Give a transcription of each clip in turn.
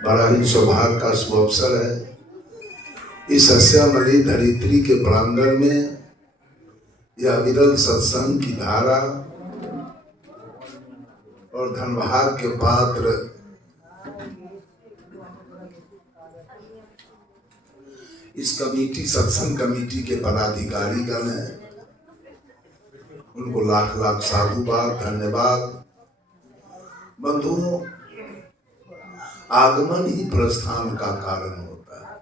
बड़ा ही सौभाग्य का शुभ अवसर है। इस हस्यामली धरित्री के प्रांगण में यह विरल सत्संग की धारा और धनभाग के पात्र इस कमेटी सत्संग कमेटी के पदाधिकारी गण हैं, उनको लाख लाख साधुवाद, धन्यवाद। बंधुओं, आगमन ही प्रस्थान का कारण होता है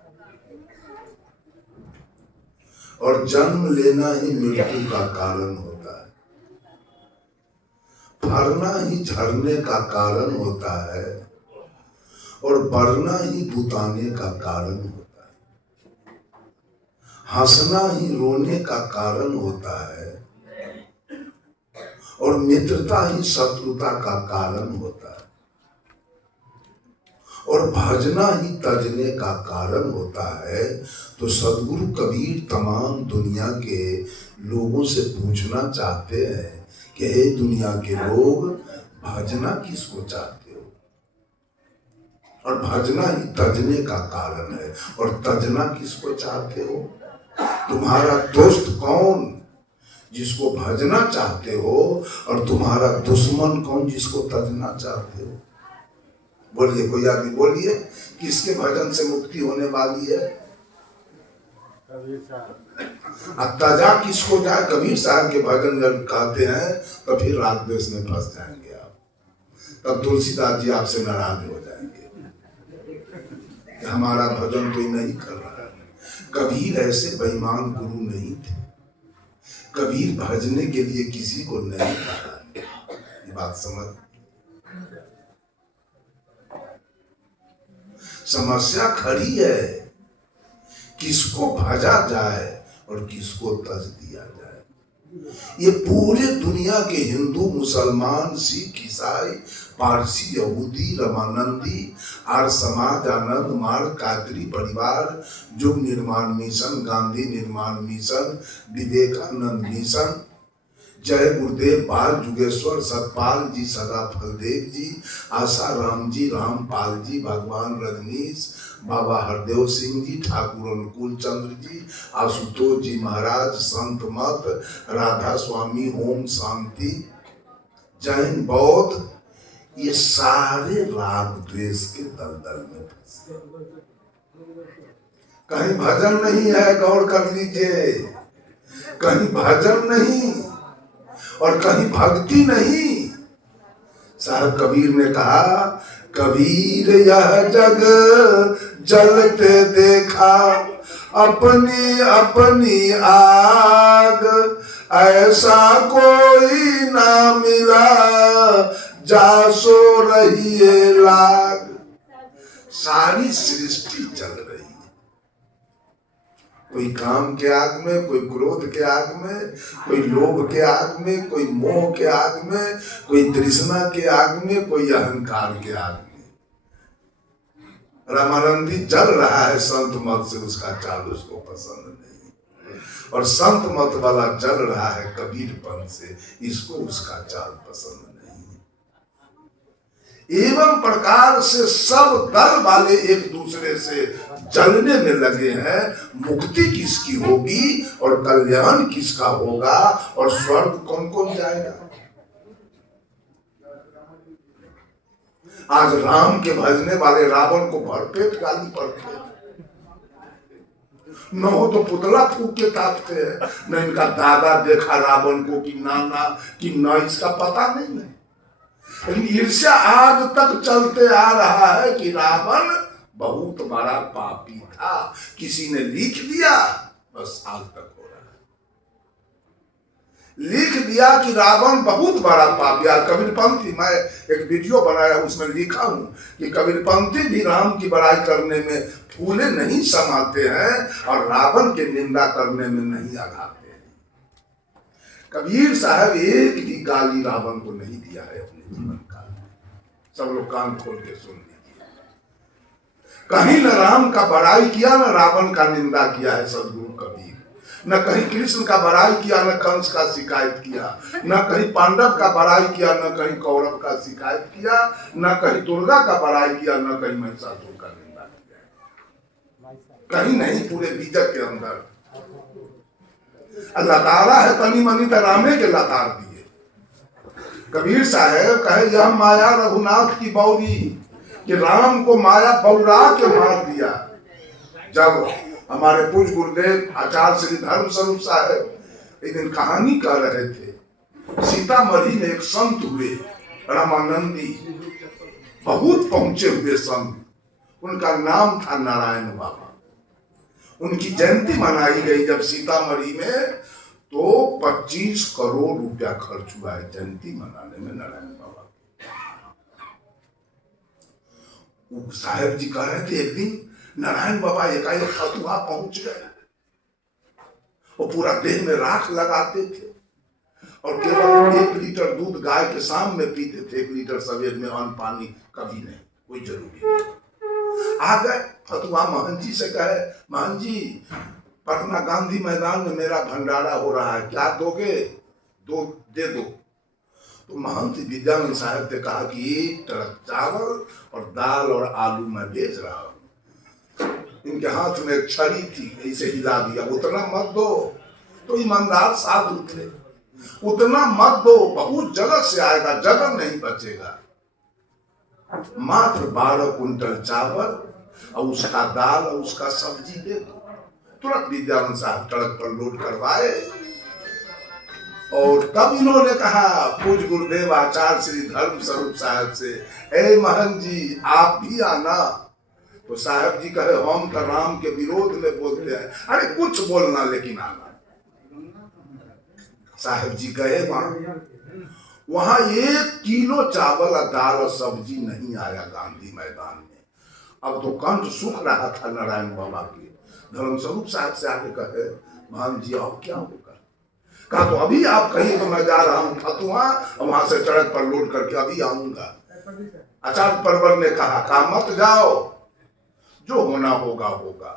और जन्म लेना ही मृत्यु का कारण होता है। फरना ही झरने का कारण होता है और बढ़ना ही बुताने का कारण होता है। हंसना ही रोने का कारण होता है और मित्रता ही शत्रुता का कारण होता है और भजना ही तजने का कारण होता है। तो सदगुरु कबीर तमाम दुनिया के लोगों से पूछना चाहते हैं कि हे दुनिया के लोग, भजना किसको चाहते हो? और भजना ही तजने का कारण है। और तजना किसको चाहते हो? तुम्हारा दोस्त कौन जिसको भजना चाहते हो और तुम्हारा दुश्मन कौन जिसको तजना चाहते हो? बोलिए, कोई आदमी बोलिए, किसके भजन से मुक्ति होने वाली है? तजा किसको जाए? कबीर साहब के भजन जब गाते हैं तो फिर राग द्वेष में फंस जाएंगे आप। तब तुलसीदास जी आपसे नाराज हो जाएंगे कि हमारा भजन कोई नहीं कर रहा है। कबीर ऐसे बेईमान गुरु नहीं थे। कबीर भजने के लिए किसी को नहीं कहा। ये बात समझ। समस्या खड़ी है, किसको भजा जाए और किसको तज दिया जाए। ये पूरे दुनिया के हिंदू, मुसलमान, सिख, ईसाई, पारसी, यहूदी, रमानंदी, आर्य समाज, आनंद मार्ग, कादरी परिवार, युग निर्माण मिशन, गांधी निर्माण मिशन, विवेकानंद मिशन, जय गुरुदेव, बाल जुगेश्वर, सतपाल जी, सदा फलदेव जी, आशा राम जी, रामपाल जी, भगवान रजनीश, बाबा हरदेव सिंह जी, ठाकुर अनुकूल चंद्र जी, आशुतोष जी महाराज, संत मत, राधा स्वामी, ओम शांति, जैन, बौद्ध, ये सारे राग द्वेष के दलदल में फंसे। कहीं भजन नहीं है, गौर कर लीजिए। कहीं भजन नहीं और कहीं भक्ति नहीं। साहब कबीर ने कहा, कबीर यह जग जलते देखा, अपनी अपनी आग, ऐसा कोई ना मिला, जा सो रही है लाग। सारी सृष्टि चल रही है, कोई काम के आग में, कोई क्रोध के आग में, कोई लोभ के आग में, कोई मोह के आग में, कोई तृष्णा के आग में, कोई अहंकार के आग में। रामानंदी जल रहा है संत मत से, उसका चाल उसको पसंद नहीं। और संत मत वाला जल रहा है कबीरपन से, इसको उसका चाल पसंद नहीं। एवं प्रकार से सब दल वाले एक दूसरे से जलने में लगे हैं। मुक्ति किसकी होगी और कल्याण किसका होगा और स्वर्ग कौन कौन जाएगा? आज राम के भजने वाले रावण को भरपेट गाली पड़ती है। न हो तो पुतला फूक के ताकते हैं। न इनका दादा देखा रावण को कि नाना कि न इसका पता नहीं है। लेकिन ईर्ष्या आज तक चलते आ रहा है कि रावण बहुत बड़ा पापी था। किसी ने लिख दिया, बस आज तक हो रहा है। लिख दिया कि रावण बहुत बड़ा पापी है। कबीरपंथी, मैं एक वीडियो बनाया, उसमें लिखा हूं कि कबीरपंथी भी राम की बड़ाई करने में फूले नहीं समाते हैं और रावण के निंदा करने में नहीं आघाते हैं। कबीर साहब एक भी गाली रावण को नहीं दिया है अपने जीवन काल में। सब लोग कान खोल के सुन लीजिए। कहीं न राम का बड़ाई किया, न रावण का निंदा किया है सदगुरु कबीर। न कहीं कृष्ण का बड़ाई किया, न कंस का शिकायत किया, न कहीं पांडव का बड़ाई किया, न कहीं कौरव का शिकायत किया, न कहीं दुर्गा का बड़ाई किया, न कहीं महिषासुर का निंदा किया। कहीं नहीं, पूरे बीजक के अंदर लतारा है तनी मनी तो रामे के लतार दिए। कबीर साहब कहे यह माया रघुनाथ की बौरी, कि राम को माया बौरा के मार दिया। जब हमारे पूज्य गुरुदेव आचार्य श्री धर्म स्वरूप साहब एक दिन कहानी कह रहे थे, सीतामढ़ी में एक संत हुए रामानंदी, बहुत पहुंचे हुए संत, उनका नाम था नारायण बाबा। उनकी जयंती मनाई गई जब सीतामढ़ी में, तो 25 करोड़ रुपया खर्च हुआ है जयंती मनाने में नारायण बाबा। साहेब जी कह रहे थे एक दिन नारायण बाबा एकाएक फतुहा पहुंच गए, वो पूरा देह में राख लगाते थे और केवल 1 लीटर दूध गाय के शाम में पीते थे, 1 लीटर सवेर में, अन्न पानी कभी नहीं, कोई जरूरी नहीं। आ गए फतुहा महंत जी से कहे, महंत जी पटना गांधी मैदान में मेरा भंडारा हो रहा है, क्या दोगे? दे दो। तो महंत विद्यानंद साहब ने कहा कि 1 ट्रक चावल और दाल और आलू मैं भेज रहा हूँ। इनके हाथ में एक छड़ी थी, ऐसे हिला दिया, उतना मत दो। तो ईमानदार साधु थे, उतना मत दो, बहुत जगह से आएगा, जगह नहीं बचेगा। मात्र 12 कुंटल चावल और उसका दाल और उसका सब्जी दे दो। तुरंत विद्यानंद साहब ट्रक पर लोड करवाए और तब इन्होंने कहा पूज्य गुरुदेव आचार्य श्री धर्म स्वरूप साहब से, ए महंत जी आप भी आना। तो साहब जी कहे हम तो राम के विरोध में बोलते हैं। अरे कुछ बोलना लेकिन आना। साहब जी गए वहां 1 किलो चावल और दाल और सब्जी नहीं आया गांधी मैदान में। अब तो कंठ सूख रहा था नारायण बाबा के। धर्म स्वरूप साहब से आके कहे मान जी अब क्या होगा? कहा तो अभी आप कहीं तो मैं जा रहा हूँ फतुहा, और वहां से ट्रक पर लोड करके अभी आऊंगा। आचार्य परवर ने कहा मत जाओ, जो होना होगा होगा।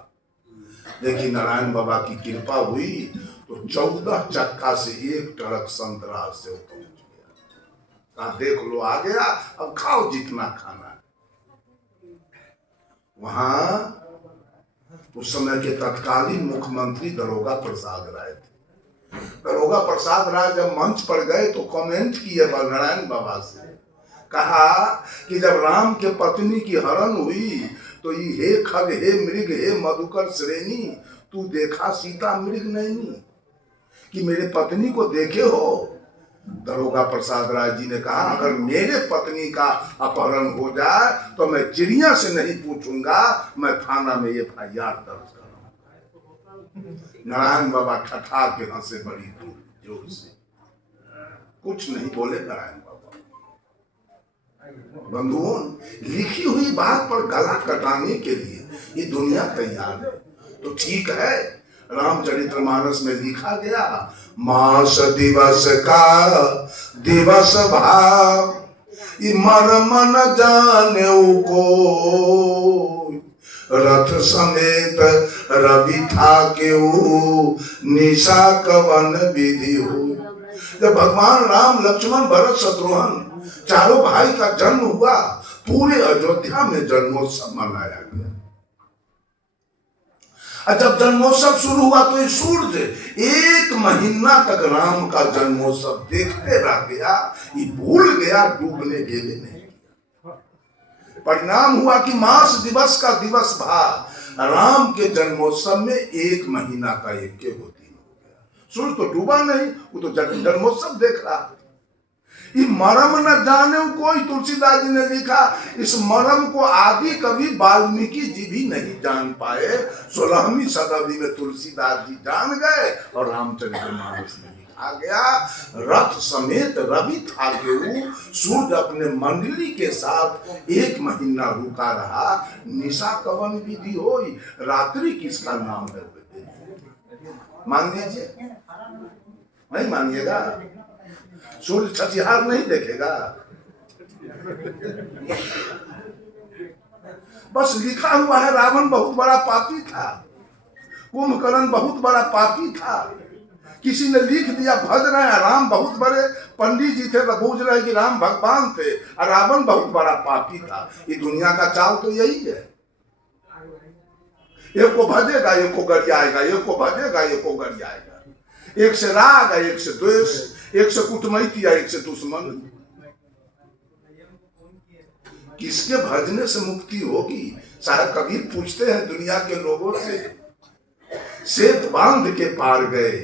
लेकिन नारायण बाबा की कृपा हुई तो 14 चक्का से 1 ट्रक संतरा से पहुंच गया। कहा देख लो आ गया, अब खाओ जितना खाना। वहां उस समय के तत्कालीन मुख्यमंत्री दरोगा प्रसाद राय थे। दरोगा प्रसाद राय जब मंच पर गए तो कमेंट किए नारायण बाबा से, कहा कि जब राम के पत्नी की हरण हुई तो ये हे खग हे मृग हे मधुकर श्रेणी, तू देखा सीता मृग नहीं कि मेरे पत्नी को देखे हो? दरोगा प्रसाद राय जी ने कहा अगर मेरे पत्नी का अपहरण हो जाए तो मैं चिड़िया से नहीं पूछूंगा, मैं थाना में FIR दर्ज करूंगा। नारायण बाबा ठठा के हंसे बड़ी जोर से, कुछ नहीं बोले नारायण बाबा। बंधुओं, लिखी हुई बात पर गला कटाने के लिए ये दुनिया तैयार है। तो ठीक है, रामचरितमानस में लिखा गया मास दिवस का दिवस भाव, मर्म न जाने को रथ समेत रवि था के निशा कवन विधि हो। जब भगवान राम लक्ष्मण भरत शत्रुघ्न चारों भाई का जन्म हुआ, पूरे अयोध्या में जन्मोत्सव मनाया गया। जब जन्मोत्सव शुरू हुआ तो सूर्य 1 महीना तक राम का जन्मोत्सव देखते रह गया, ये भूल गया, डूबने के लिए नहीं किया। परिणाम हुआ कि मास दिवस का दिवस भा राम के जन्मोत्सव में 1 महीना का 1 दिन हो गया। सूर्य तो डूबा नहीं, वो तो जन्मोत्सव देख रहा। ये मर्म न जाने कोई, तुलसीदास जी ने लिखा, इस मर्म को आदि कवि वाल्मीकि जी भी नहीं जान पाए। 16वीं शताब्दी में तुलसीदास जी जान गए और रामचरितमानस में लिखा गया रथ समेत रवि था केहू, सूर्य अपने मंडली के साथ 1 महीना रुका रहा, निशा कवन विधि होई, रात्रि किसका नाम है? मान लीजिए, नहीं मानिएगा, सूर्य छठिहार नहीं देखेगा। बस लिखा हुआ है रावण बहुत बड़ा पापी था, कुंभकर्ण बहुत बड़ा पापी था, किसी ने लिख दिया भज रहे हैं राम बहुत बड़े पंडित जी थे तो बूझ रहे कि राम भगवान थे, और रावण बहुत बड़ा पापी था। ये दुनिया का चाल तो यही है, एक को भजेगा एक को गरियाएगा, एक को भजेगा एक को गरियाएगा, एक से राग एक से द्वेष, एक से कुटमैती एक से दुश्मन। किसके भजने से मुक्ति होगी? साहब कबीर पूछते हैं दुनिया के लोगों से, सेत बांध के पार गए,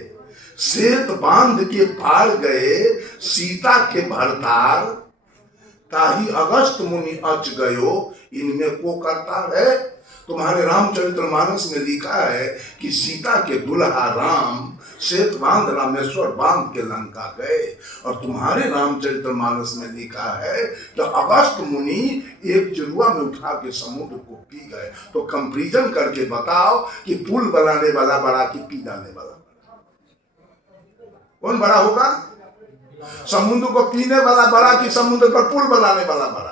सेत बांध के पार गए सीता के भरतार, ताही अगस्त मुनि अच गयो इनमें को करता है। तुम्हारे रामचरितमानस में लिखा है कि सीता के दुल्हा राम सेत बांध रामेश्वर बांध के लंका गए, और तुम्हारे रामचरितमानस में लिखा है तो अगस्त मुनि एक जुड़वा में उठा के समुद्र को पी गए। तो कंपैरिजन करके बताओ कि पुल बनाने वाला बड़ा कि पी जाने वाला बड़ा, कौन बड़ा होगा? समुद्र को पीने वाला बड़ा कि समुद्र पर पुल बनाने वाला बड़ा?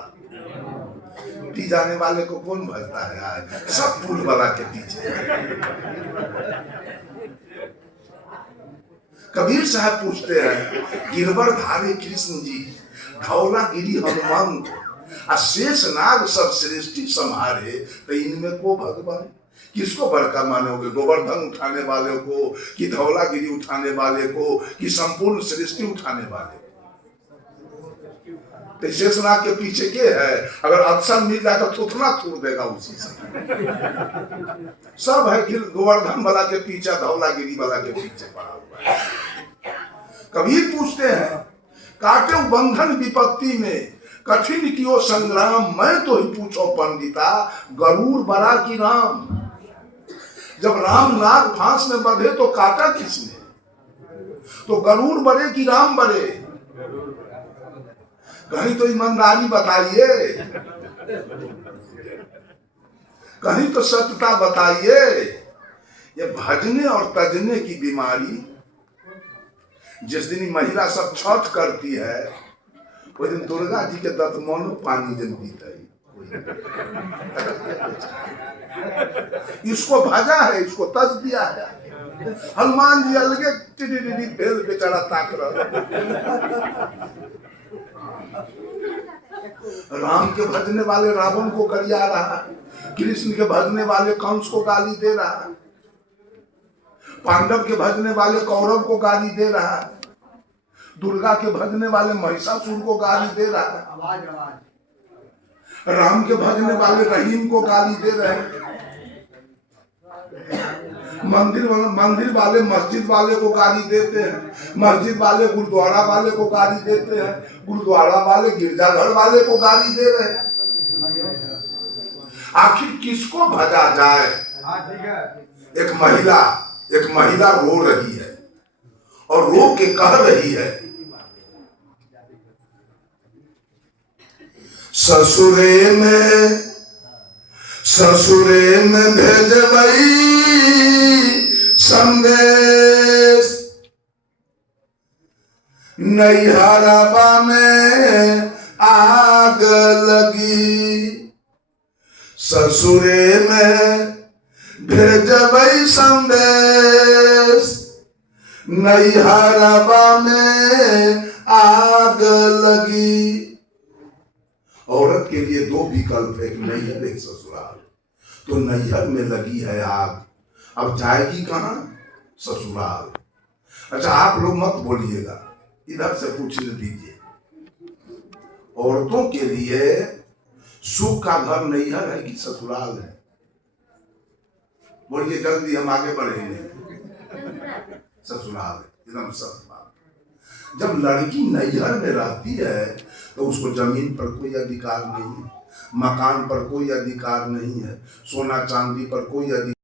पी जाने वाले को कौन भजता है? आज सब पुल वाला के पीछे। कबीर साहब पूछते हैं गिरवर धारे कृष्ण जी, धौला गिरी हनुमान, शेष नाग सब सृष्टि संहारे, तो इनमें को भगवान? किसको बड़का मानोगे? गोवर्धन उठाने वाले को कि धौलागिरी उठाने वाले को कि संपूर्ण सृष्टि उठाने वाले? तो शेषनाग के पीछे के है? अगर अक्सर मिल जाए तो उतना थूर देगा उसी से। सब है गोवर्धन वाला के पीछे, धौलागिरी वाला के पीछे पड़ा हुआ है। कबीर पूछते हैं काटे बंधन विपत्ति में कठिन कियो संग्राम, मैं तो ही पूछो पंडिता गरुड़ बड़ा की राम। जब राम नाग फांस में बंधे तो काटा किसने? तो गरुड़ बड़े कि राम बड़े? कहीं तो ईमानदारी बताइए, कहीं तो सत्यता बताइए। ये भजने और तजने की बीमारी, जिस दिन महिला सब छठ करती है उस दिन दुर्गा जी के दतमनो पानी जन पीता है। इसको भजा है, इसको तज दिया है। हनुमान जी अलगे टिडी बेल बेचारा ताक रहा। राम के भजने वाले रावण को गरिया रहा, कृष्ण के भजने वाले कंस को गाली दे रहा, पांडव के भजने वाले कौरव को गाली दे रहा, दुर्गा के भजने वाले महिषासुर को गाली दे रहा, राम के भजने वाले रहीम को गाली दे रहे, मंदिर वाले मस्जिद वाले को गाली देते हैं, मस्जिद वाले गुरुद्वारा वाले को गाली देते हैं, गुरुद्वारा वाले गिरजाघर वाले को गाली दे रहे हैं। आखिर किसको भजा जाए? एक महिला रो रही है और रो के कह रही है ससुरे में भेजबई संदेश, नैहरबा में आग लगी। ससुरे में भेजबई संदेश, नैहरबा में आग लगी। औरत के लिए दो विकल्प है, एक नैहर एक ससुराल। तो नैहर में लगी है आग, अब जाएगी कहां? ससुराल। अच्छा आप लोग मत बोलिएगा, इधर से पूछ दीजिए, औरतों के लिए सुख का घर नैहर है कि ससुराल है? बोलिए जल्दी, हम आगे बढ़ेंगे। ससुराल है, एकदम सत्य बात। जब लड़की नैहर में रहती है तो उसको जमीन पर कोई अधिकार नहीं है, मकान पर कोई अधिकार नहीं है, सोना चांदी पर कोई अधिकार